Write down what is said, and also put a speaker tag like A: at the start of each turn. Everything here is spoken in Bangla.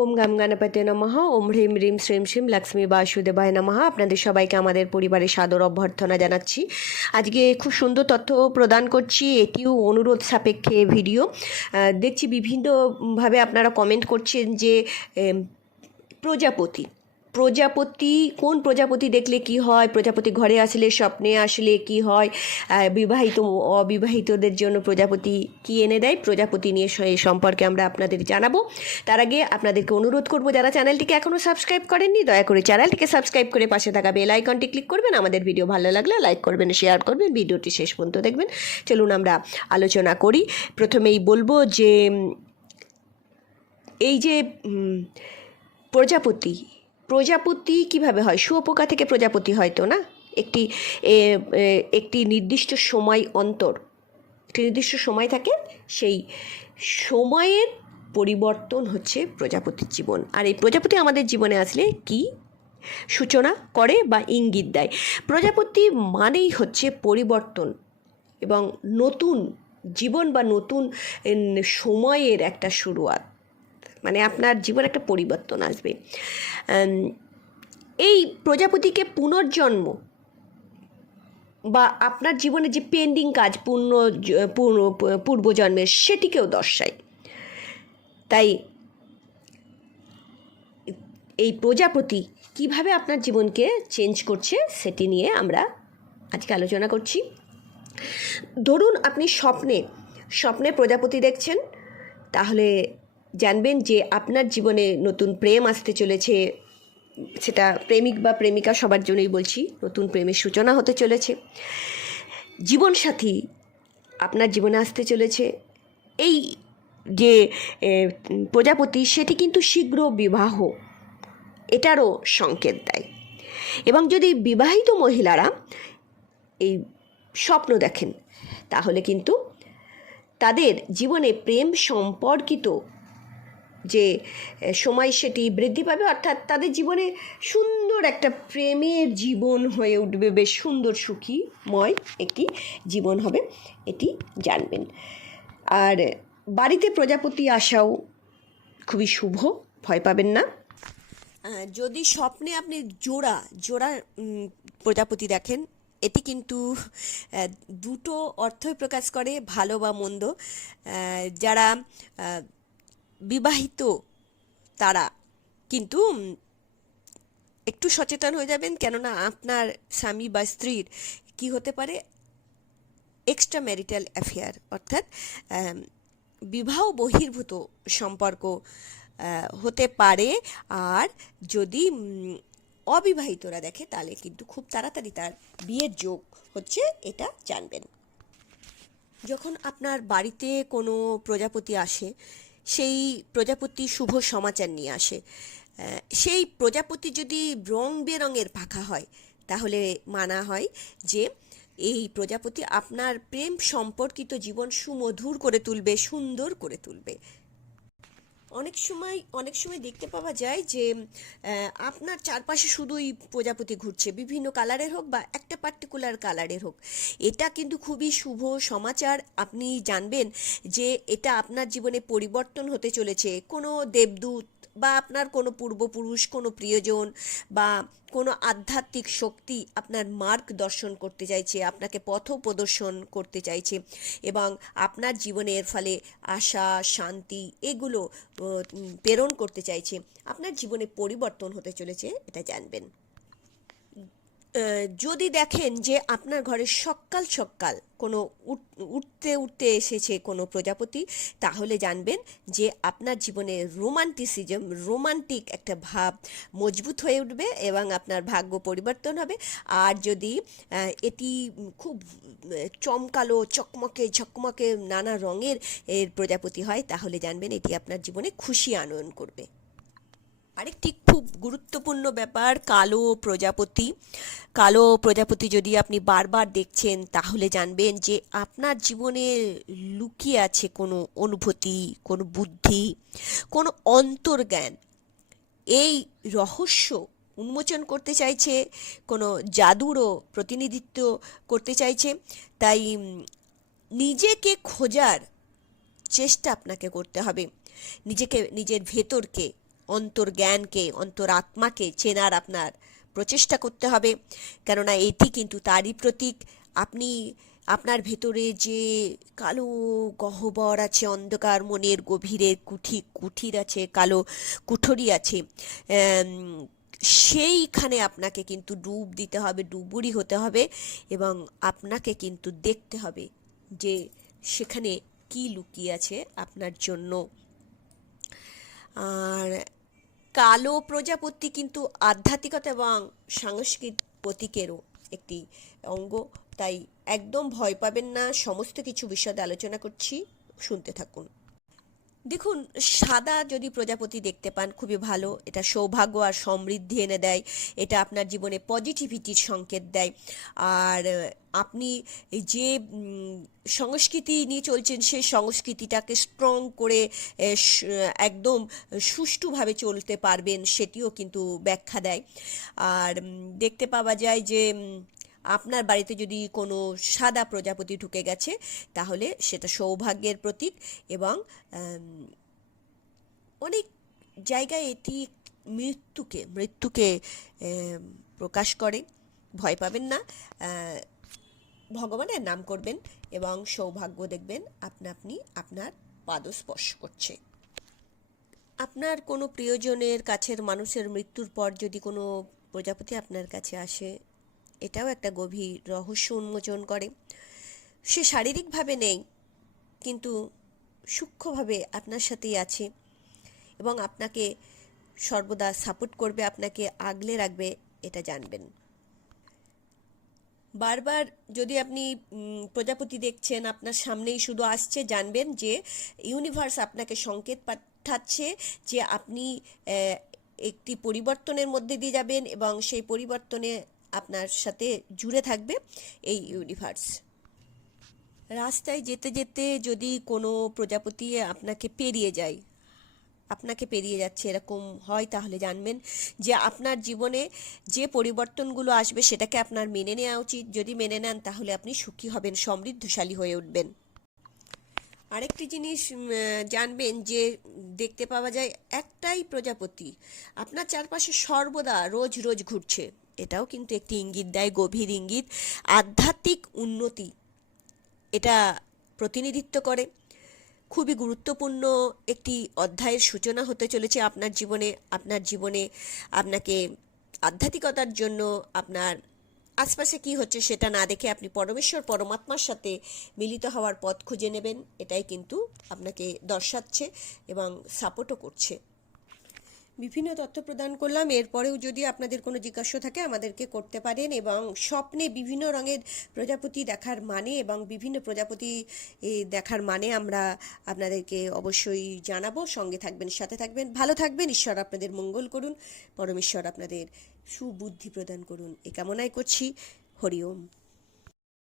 A: ওম গাম গণপতে নমঃ। ওম হ্রিম রিম শ্রীম শ্রীম লক্ষ্মী বাসুদেবায় নমঃ। আপনাদের সবাইকে আমাদের পরিবারের সাদর অভ্যর্থনা জানাচ্ছি। আজকে খুব সুন্দর তথ্য প্রদান করছি, এটিও অনুরোধ সাপেক্ষে ভিডিও। দেখছি বিভিন্নভাবে আপনারা কমেন্ট করছেন যে প্রজাপতি। প্রজাপতি, কোন প্রজাপতি দেখলে কি হয়? প্রজাপতি ঘরে আসলে, স্বপ্নে আসলে কি হয়? বিবাহিত, অবিবাহিতদের জন্য প্রজাপতি কি এনে দেয়? প্রজাপতি নিয়ে সম্পর্কে আমরা আপনাদের জানাব। তার আগে আপনাদেরকে অনুরোধ করব, যারা চ্যানেলটিকে এখনও সাবস্ক্রাইব করেননি, দয়া করে চ্যানেলটিকে সাবস্ক্রাইব করে পাশে থাকা বেল আইকনটি ক্লিক করবেন। আমাদের ভিডিও ভালো লাগলে লাইক করবেন, শেয়ার করবেন, ভিডিওটি শেষ পর্যন্ত দেখবেন। চলুন আমরা আলোচনা করি। প্রথমেই বলব যে, এই যে প্রজাপতি প্রজাপতি কীভাবে হয়? শুয়োপোকা থেকে প্রজাপতি হয় তো, না? একটি একটি নির্দিষ্ট সময় অন্তর, একটি নির্দিষ্ট সময় থাকে, সেই সময়ের পরিবর্তন হচ্ছে প্রজাপতির জীবন। আর এই প্রজাপতি আমাদের জীবনে আসলে কি? সূচনা করে বা ইঙ্গিত দেয়। প্রজাপতি মানেই হচ্ছে পরিবর্তন এবং নতুন জীবন বা নতুন সময়ের একটা শুরুয়াত। মানে আপনার জীবনে একটা পরিবর্তন আসবে। এই প্রজাপতিকে পুনর্জন্ম বা আপনার জীবনে যে পেন্ডিং কাজ পূর্ণ পূর্বজন্মের সেটিকেও দর্শায়। তাই এই প্রজাপতি কীভাবে আপনার জীবনকে চেঞ্জ করছে সেটি নিয়ে আমরা আজকে আলোচনা করছি। ধরুন আপনি স্বপ্নে স্বপ্নে প্রজাপতি দেখছেন, তাহলে জানবেন যে আপনার জীবনে নতুন প্রেম আসতে চলেছে, সেটা প্রেমিক বা প্রেমিকা সবার জন্যই বলছি, নতুন প্রেমের সূচনা হতে চলেছে। জীবনসাথী আপনার জীবনে আসতে চলেছে। এই যে প্রজাপতি, সেটি কিন্তু শীঘ্র বিবাহ। এটারও সংকেত দেয়। এবং যদি বিবাহিত মহিলারা এই স্বপ্ন দেখেন, তাহলে কিন্তু তাদের জীবনে প্রেম সম্পর্কিত যে সময় সেটি বৃদ্ধি পাবে, অর্থাৎ তাদের জীবনে সুন্দর একটা প্রেমের জীবন হয়ে উঠবে, বেশ সুন্দর সুখীময় একটি জীবন হবে, এটি জানবেন। আর বাড়িতে প্রজাপতি আসাও খুবই শুভ, ভয় পাবেন না। যদি স্বপ্নে আপনি জোড়া জোড়া প্রজাপতি দেখেন, এটি কিন্তু দুটো অর্থই প্রকাশ করে, ভালো বা মন্দ। যারা বিবাহিত তারা। কিন্তু একটু সচেতন হয়ে যাবেন কেননা আপনার স্বামী বা স্ত্রীর কি হতে পারে? এক্সট্রা ম্যারিটাল অ্যাফেয়ার অর্থাৎ বিবাহ বহির্ভূত সম্পর্ক হতে পারে। আর যদি অবিবাহিতরা দেখে তাহলে কিন্তু খুব তাড়াতাড়ি তার বিয়ের যোগ হচ্ছে, এটা জানবেন। যখন আপনার বাড়িতে কোনো প্রজাপতি আসে সেই প্রজাপতি শুভ সমাচার নিয়ে আসে। সেই প্রজাপতি যদি রং বেরঙের পাখা হয়, তাহলে মানা হয় যে এই প্রজাপতি আপনার প্রেম সম্পর্কিত জীবন সুমধুর করে তুলবে, সুন্দর করে তুলবে। অনেক সময় অনেক সময় দেখতে পাওয়া যায় যে আপনার চারপাশে শুধুই প্রজাপতি ঘুরছে। বিভিন্ন কালারের হোক বা একটা পার্টিকুলার কালারের হোক। এটা কিন্তু খুবই শুভ সমাচার। আপনি জানবেন যে এটা আপনার জীবনে পরিবর্তন হতে চলেছে। কোনো দেবদূত বা আপনার কোনো পূর্বপুরুষ, কোনো প্রিয়জন বা কোনো আধ্যাত্মিক শক্তি আপনার মার্গ দর্শন করতে চাইছে, আপনাকে পথ প্রদর্শন করতে চাইছে এবং আপনার জীবনের ফলে আশা, শান্তি এগুলো প্রেরণ করতে চাইছে, আপনার জীবনে পরিবর্তন হতে চলেছে, এটা জানবেন। যদি দেখেন যে আপনার ঘরে সকাল সকাল কোনো উঠ- উঠতে উঠতে এসেছে কোনো প্রজাপতি, তাহলে জানবেন যে আপনার জীবনে রোমান্টিসিজম, রোমান্টিক একটা ভাব মজবুত হয়ে উঠবে এবং আপনার ভাগ্য পরিবর্তন হবে। আর যদি এটি খুব চমকালো, চকমকে, ঝকমকে নানা রঙের এর প্রজাপতি হয়, তাহলে জানবেন এটি আপনার জীবনে খুশি আনয়ন করবে। আরেকটি খুব গুরুত্বপূর্ণ ব্যাপার, কালো প্রজাপতি। কালো প্রজাপতি যদি আপনি বারবার দেখছেন, তাহলে জানবেন যে আপনার জীবনে লুকিয়ে আছে কোনো অনুভূতি, কোনো বুদ্ধি, কোনো অন্তর্জ্ঞান। এই রহস্য উন্মোচন করতে চাইছে, কোনো জাদুরও প্রতিনিধিত্ব করতে চাইছে। তাই নিজেকে খোঁজার চেষ্টা আপনাকে করতে হবে। নিজেকে, নিজের ভেতরকে অন্তর্জ্ঞানকে অন্তরাত্মাকে চেনার আপনার প্রচেষ্টা করতে হবে। কেননা এটি কিন্তু তারই প্রতীক। আপনি আপনার ভেতরে যে কালো গহ্বর আছে, অন্ধকার মনের গভীরে কুঠি, কুঠির আছে, কালো কুঠরি আছে সেইখানে আপনাকে কিন্তু ডুব দিতে হবে, ডুবুরি হতে হবে এবং আপনাকে কিন্তু দেখতে হবে যে সেখানে কি লুকিয়ে আছে আপনার জন্য। আর কালো প্রজাপতি কিন্তু আধ্যাত্মিকতা এবং সাংস্কৃতিক প্রতীকেরও একটি অঙ্গ। তাই একদম ভয় পাবেন না, সমস্ত কিছু বিষয়ে আলোচনা করছি, শুনতে থাকুন। দেখুন, সাদা যদি প্রজাপতি দেখতে পান, খুবই ভালো। এটা সৌভাগ্য আর সমৃদ্ধি এনে দেয়। এটা আপনার জীবনে পজিটিভিটির সংকেত দেয়। আর আপনি যে সংস্কৃতি নিয়ে চলছেন, সেই সংস্কৃতিটাকে স্ট্রং করে একদম সুষ্ঠুভাবে চলতে পারবেন, সেটিও কিন্তু ব্যাখ্যা দেয়। আর দেখতে পাওয়া যায় যে আপনার বাড়িতে যদি কোনো সাদা প্রজাপতি ঢুকে গেছে, তাহলে সেটা সৌভাগ্যের প্রতীক এবং অনেক জায়গায় এটি মৃত্যুকে মৃত্যুকে প্রকাশ করে। ভয় পাবেন না ভগবানের নাম করবেন এবং সৌভাগ্য দেখবেন আপনা আপনি আপনার পাদস্পর্শ করছে। আপনার কোনো প্রিয়জনের কাছের মানুষের মৃত্যুর পর যদি কোনো প্রজাপতি আপনার কাছে আসে এটাও একটা গভীর রহস্য উন্মোচন করে। সে শারীরিকভাবে নেই, কিন্তু সূক্ষ্মভাবে আপনার সাথেই আছে এবং আপনাকে সর্বদা সাপোর্ট করবে, আপনাকে আগলে রাখবে, এটা জানবেন। বারবার যদি আপনি প্রজাপতি দেখছেন, আপনার সামনেই শুধু আসছে, জানবেন যে ইউনিভার্স আপনাকে সংকেত পাঠাচ্ছে যে আপনি একটি পরিবর্তনের মধ্যে দিয়ে যাবেন এবং সেই পরিবর্তনে আপনার সাথে জুড়ে থাকবে এই ইউনিভার্স রাস্তায় যেতে যেতে যদি কোনো প্রজাপতি আপনাকে পেরিয়ে যায়, আপনাকে পেরিয়ে যাচ্ছে এরকম হয় তাহলে জানবেন যে আপনার জীবনে যে পরিবর্তনগুলো আসবে সেটাকে আপনার মেনে নেওয়া উচিত। যদি মেনে নেন তাহলে আপনি সুখী হবেন, সমৃদ্ধশালী হয়ে উঠবেন। আরেকটি জিনিস জানবেন যে দেখতে পাওয়া যায় একটাই প্রজাপতি, আপনার চারপাশে সর্বদা রোজ রোজ ঘুরছে। এটাও কিন্তু একটি ইঙ্গিত দেয়, গভীর ইঙ্গিত। আধ্যাত্মিক উন্নতি, এটা প্রতিনিধিত্ব করে। খুবই গুরুত্বপূর্ণ একটি অধ্যায়ের সূচনা হতে চলেছে আপনার জীবনে। আপনার জীবনে আপনাকে আধ্যাত্মিকতার জন্য আপনার আশপাশে কি হচ্ছে সেটা না দেখে আপনি পরমেশ্বর, পরমাত্মার সাথে মিলিত হওয়ার পথ খুঁজে নেবেন। এটাই কিন্তু আপনাকে দর্শাচ্ছে এবং সাপোর্টও করছে। বিভিন্ন তথ্য প্রদান করলাম। এরপরেও যদি আপনাদের কোনো জিজ্ঞাসা থাকে, আমাদেরকে করতে পারেন এবং স্বপ্নে বিভিন্ন রঙের প্রজাপতি দেখার মানে এবং বিভিন্ন প্রজাপতি দেখার মানে আমরা আপনাদেরকে অবশ্যই জানাব। সঙ্গে থাকবেন, সাথে থাকবেন, ভালো থাকবেন। ঈশ্বর আপনাদের মঙ্গল করুন। পরমেশ্বর আপনাদের সুবুদ্ধি প্রদান করুন। এ কামনাই করছি। হরি ওম।